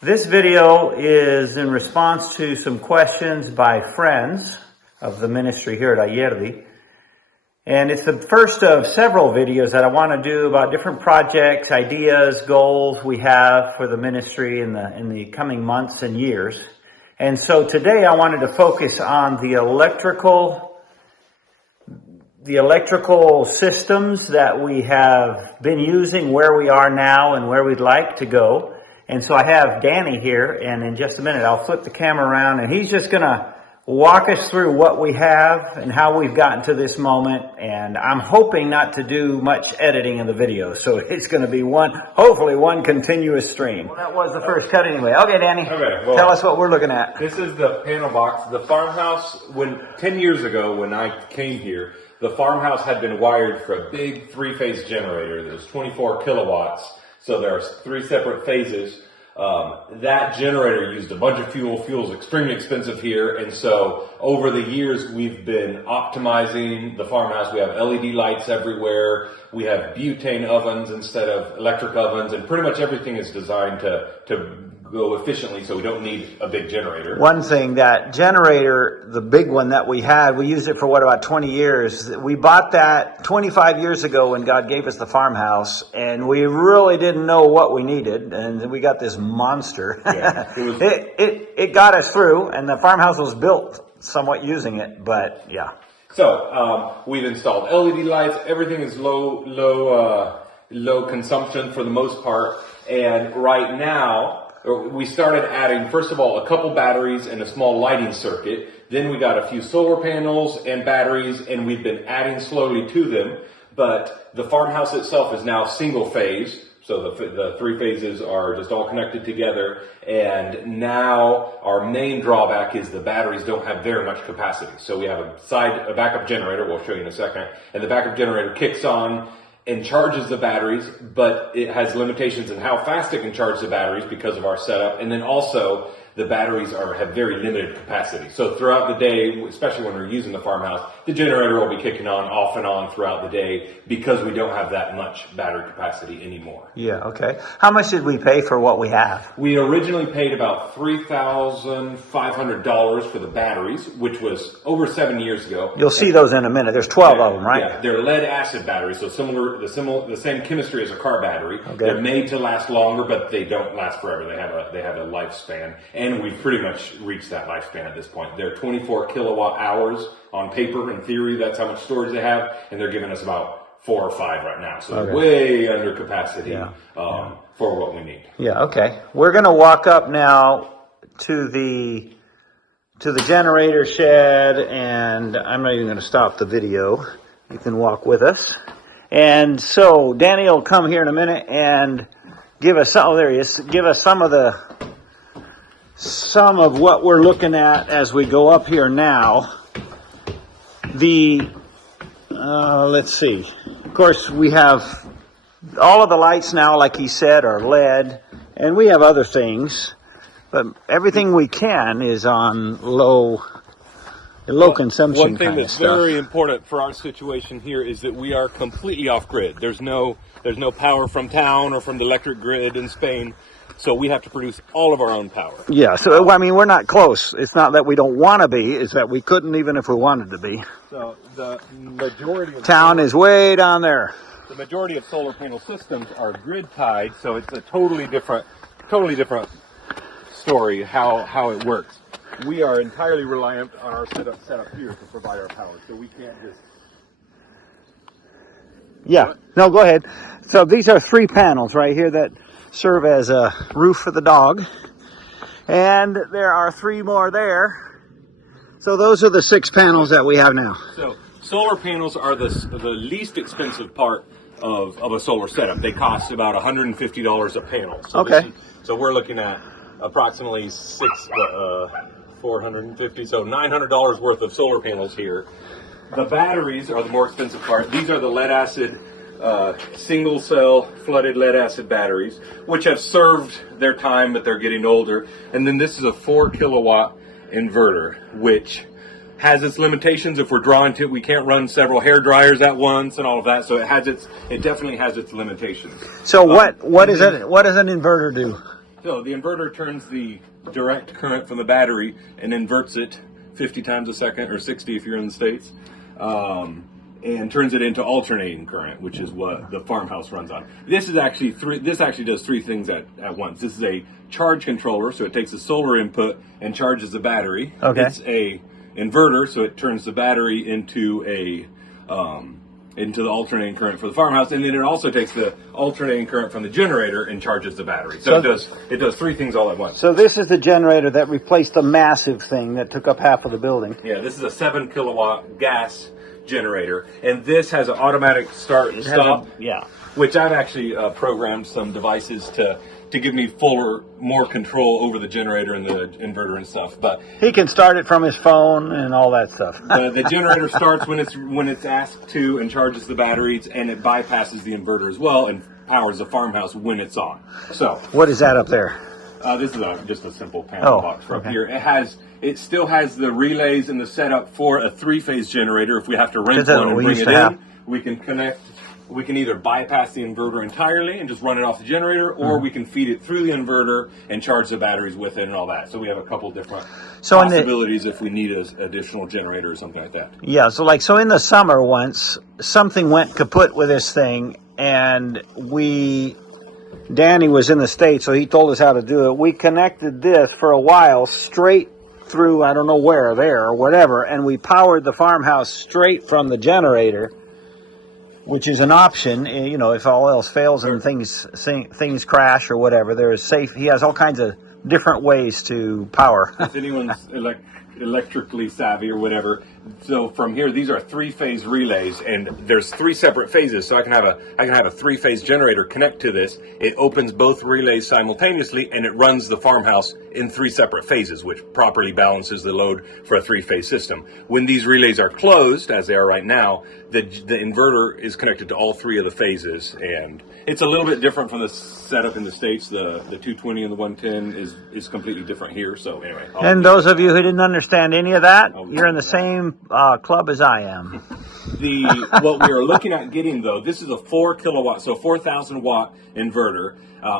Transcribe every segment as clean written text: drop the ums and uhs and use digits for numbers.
This video is in response to some questions by friends of the ministry here at Aierdi. And it's the first of several videos that I want to do about different projects, ideas, goals we have for the ministry in the coming months and years. And so today I wanted to focus on the electrical systems that we have been using, where we are now and where we'd like to go. And so I have Danny here, and in just a minute I'll flip the camera around and he's just going to walk us through what we have and how we've gotten to this moment. And I'm hoping not to do much editing in the video, so it's going to be hopefully one continuous stream. Well, that was the first cut anyway. Okay, Danny, tell us what we're looking at. This is the panel box. The farmhouse, 10 years ago when I came here, the farmhouse had been wired for a big three-phase generator that was 24 kilowatts. So there are three separate phases. That generator used a bunch of fuel. Fuel's extremely expensive here. And so over the years, we've been optimizing the farmhouse. We have LED lights everywhere. We have butane ovens instead of electric ovens. And pretty much everything is designed to go efficiently, so we don't need a big generator. One thing, that generator, the big one that we had, we used it for about 20 years. We bought that 25 years ago when God gave us the farmhouse, and we really didn't know what we needed, and we got this monster. Yeah, it got us through, and the farmhouse was built somewhat using it, but yeah. So we've installed LED lights. Everything is low consumption for the most part, and right now we started adding, first of all, a couple batteries and a small lighting circuit. Then we got a few solar panels and batteries, and we've been adding slowly to them. But the farmhouse itself is now single phase. So the three phases are just all connected together. And now our main drawback is the batteries don't have very much capacity. So we have a backup generator, we'll show you in a second. And the backup generator kicks on and charges the batteries, but it has limitations in how fast it can charge the batteries because of our setup. And then also, the batteries have very limited capacity. So throughout the day, especially when we're using the farmhouse, the generator will be kicking on off and on throughout the day because we don't have that much battery capacity anymore. Yeah, okay. How much did we pay for what we have? We originally paid about $3,500 for the batteries, which was over 7 years ago. You'll see those in a minute. There's 12 of them, right? Yeah, they're lead acid batteries, so the same chemistry as a car battery. Okay. They're made to last longer, but they don't last forever. They have a lifespan, and we've pretty much reached that lifespan at this point. They're 24 kilowatt hours on paper. In theory, that's how much storage they have, and they're giving us about 4 or 5 right now. So they're way under capacity for what we need. Yeah, okay. We're going to walk up now to the generator shed, and I'm not even going to stop the video. You can walk with us. And so Danny will come here in a minute and give us some of what we're looking at as we go up here now. Let's see. Of course, we have all of the lights now, like he said, are LED, and we have other things, but everything we can is on low consumption. One thing that's very important for our situation here is that we are completely off grid. There's no power from town or from the electric grid in Spain. So we have to produce all of our own power. Yeah, so I mean, we're not close. It's not that we don't want to be, it's that we couldn't even if we wanted to be. So the majority of town is way down there. The majority of solar panel systems are grid tied, so it's a totally different story how it works. We are entirely reliant on our setup here to provide our power, so we can't just... Yeah, no, go ahead. So these are 3 panels right here that serve as a roof for the dog, and there are 3 more there. So those are the 6 panels that we have now. So solar panels are the least expensive part of a solar setup. They cost about $150 a panel. So okay. So we're looking at approximately 450, so $900 worth of solar panels here. The batteries are the more expensive part. These are the lead acid single cell flooded lead acid batteries, which have served their time, but they're getting older. And then this is a 4 kilowatt inverter, which has its limitations. If we're drawing to it, we can't run several hair dryers at once and all of that. So it definitely has its limitations. So what does an inverter do? So the inverter turns the direct current from the battery and inverts it 50 times a second, or 60 if you're in the States, and turns it into alternating current, which is what the farmhouse runs on. This is actually this actually does three things at once. This is a charge controller, so it takes the solar input and charges the battery. Okay. It's a inverter, so it turns the battery into the alternating current for the farmhouse, and then it also takes the alternating current from the generator and charges the battery. So it does three things all at once. So this is the generator that replaced the massive thing that took up half of the building. Yeah, this is a 7 kilowatt gas generator, and this has an automatic start and stop. Yeah. Which I've actually programmed some devices to give me more control over the generator and the inverter and stuff. But he can start it from his phone and all that stuff. the generator starts when it's asked to and charges the batteries, and it bypasses the inverter as well and powers the farmhouse when it's on. So what is that up there? This is just a simple panel box up here. It still has the relays and the setup for a 3-phase generator. If we have to rent one and bring it in, we can connect. We can either bypass the inverter entirely and just run it off the generator, or we can feed it through the inverter and charge the batteries with it and all that. So we have a couple different possibilities if we need an additional generator or something like that. Yeah, so in the summer once, something went kaput with this thing, and Danny was in the States, so he told us how to do it. We connected this for a while straight through, I don't know where, there or whatever, and we powered the farmhouse straight from the generator, which is an option, if all else fails and things crash or whatever. There's safe. He has all kinds of different ways to power. If anyone's electrically savvy or whatever, so from here, these are 3-phase relays, and there's 3 separate phases. So I can have a 3-phase generator connect to this. It opens both relays simultaneously, and it runs the farmhouse in 3 separate phases, which properly balances the load for a 3-phase system. When these relays are closed, as they are right now, the inverter is connected to all 3 of the phases, and it's a little bit different from the setup in the States. The 220 and the 110 is completely different here. So anyway. And those of you who didn't understand any of that, you're in the same club as I am. What we are looking at getting, though, this is a 4 kilowatt, so 4,000 watt inverter.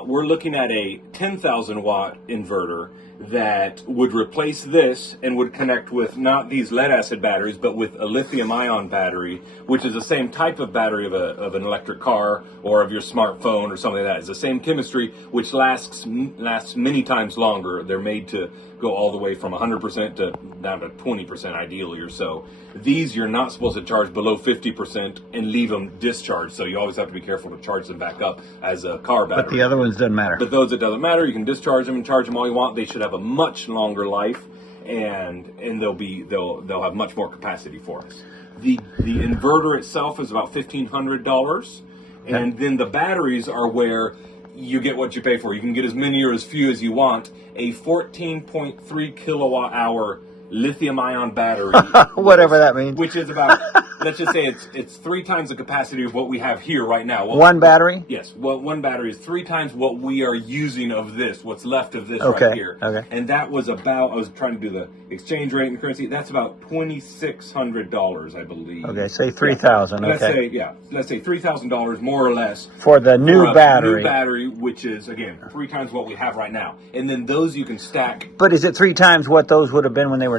We're looking at a 10,000 watt inverter that would replace this and would connect with not these lead acid batteries, but with a lithium ion battery, which is the same type of battery of an electric car or of your smartphone or something like that. It's the same chemistry, which lasts many times longer. They're made to go all the way from 100% to down to 20% ideally or so. These you're not supposed to charge below 50% and leave them discharged, so you always have to be careful to charge them back up as a car battery. But the other ones doesn't matter. But those, it doesn't matter. You can discharge them and charge them all you want. They should have a much longer life, and they'll have much more capacity for us. The inverter itself is about $1,500, and then the batteries are where you get what you pay for. You can get as many or as few as you want. A 14.3 kilowatt hour lithium ion battery, whatever that means, which is about, let's just say it's 3 times the capacity of what we have here right now. One battery? Yes. Well, one battery is 3 times what we are using of this, what's left of this right here. Okay. And that was about, I was trying to do the exchange rate and currency, that's about $2,600, I believe. Okay, say 3,000. Let's say $3,000 more or less for the new battery. New battery, which is again 3 times what we have right now. And then those you can stack. But is it 3 times what those would have been when they were new?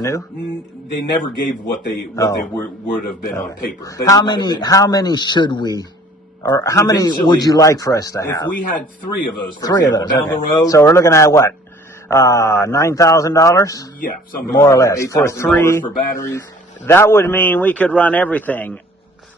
They never gave what they would have been on paper. But how many should we, or how many would you like for us to have? If we had 3 of those, for example, down the road. So we're looking at what? $9,000? Yeah, something more like or less for 3 for batteries. That would mean we could run everything,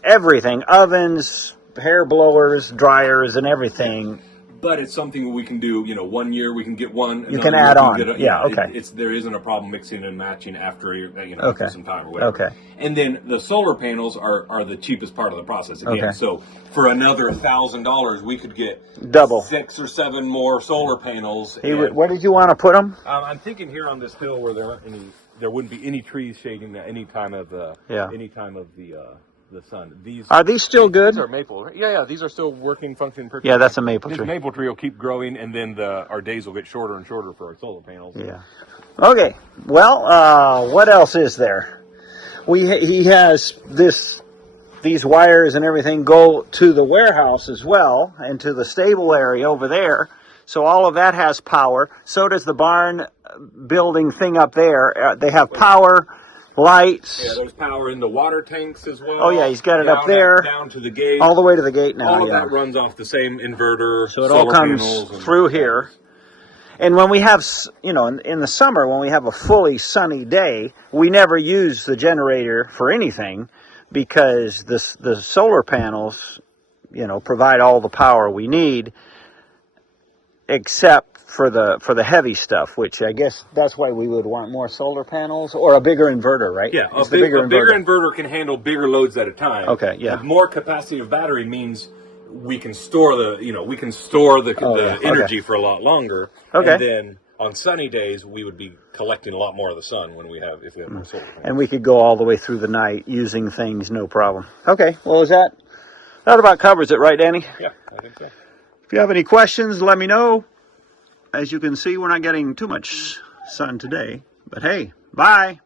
ovens, hair blowers, dryers, and everything. But it's something we can do. 1 year we can get one. You can add on. There isn't a problem mixing and matching after after some time or whatever. Okay. And then the solar panels are the cheapest part of the process again. Okay. So for another $1,000, we could get double 6 or 7 more solar panels. Where did you want to put them? I'm thinking here on this hill where there wouldn't be any trees shading at any time of the sun. Are these still good? These are maple. Yeah. These are still working, functioning perfectly. Yeah, that's a maple tree. This maple tree will keep growing, and then our days will get shorter and shorter for our solar panels. Yeah. Okay. Well, what else is there? He has these wires and everything go to the warehouse as well, and to the stable area over there. So all of that has power. So does the barn building thing up there. They have power, lights. Yeah, there's power in the water tanks as well. Oh yeah, he's got it up there. Down to the gate. All the way to the gate now. All of that runs off the same inverter. So it all comes through here. And when we have, you know, in the summer, when we have a fully sunny day, we never use the generator for anything because the solar panels, you know, provide all the power we need, except for the heavy stuff, which I guess that's why we would want more solar panels or a bigger inverter, right? Yeah, a bigger inverter can handle bigger loads at a time. Okay, yeah. The more capacity of battery means we can store the energy for a lot longer. Okay. And then on sunny days, we would be collecting a lot more of the sun if we have more solar panels. And we could go all the way through the night using things, no problem. Okay, well, that about covers it, right, Danny? Yeah, I think so. If you have any questions, let me know. As you can see, we're not getting too much sun today. But hey, bye.